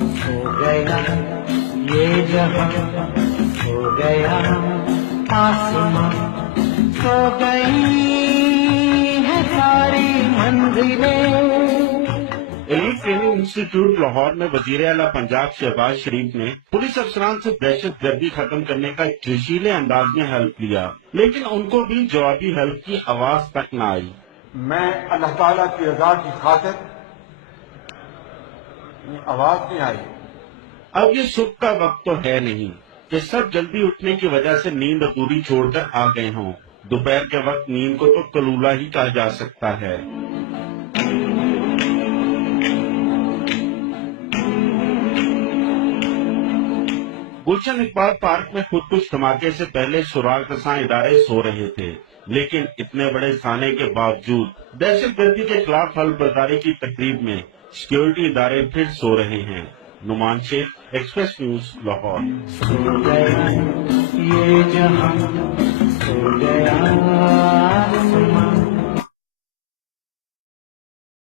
हो गया ये जहां, हो गया आसमां, सो गई है सारी मंजिलें। एलीट ट्रेनिंग इंस्टीट्यूट लाहौर में वजीर आला पंजाब शहबाज शरीफ ने पुलिस अफसरान से दहशत गर्दी खत्म करने का एक जोशीले अंदाज में हेल्प लिया, लेकिन उनको भी जवाबी हेल्प की आवाज तक न आई। मैं अल्लाह ताला की रजा की खातिर आवाज नहीं आई। अब ये सुख का वक्त तो है नहीं कि सब जल्दी उठने की वजह से नींद अधूरी छोड़कर आ गए हों। दोपहर के वक्त नींद को तो कलूला ही कहा जा सकता है। गुलशन इकबाल पार्क में खुद कुछ धमाके से पहले सुराग इदारे सो रहे थे, लेकिन इतने बड़े थाने के बावजूद दहशतगर्दी के खिलाफ हलबर्दारी की तकरीब में सिक्योरिटी इदारे फिर सो रहे हैं। Noman Shaikh, express news, Lahore. सो गया ये जहां,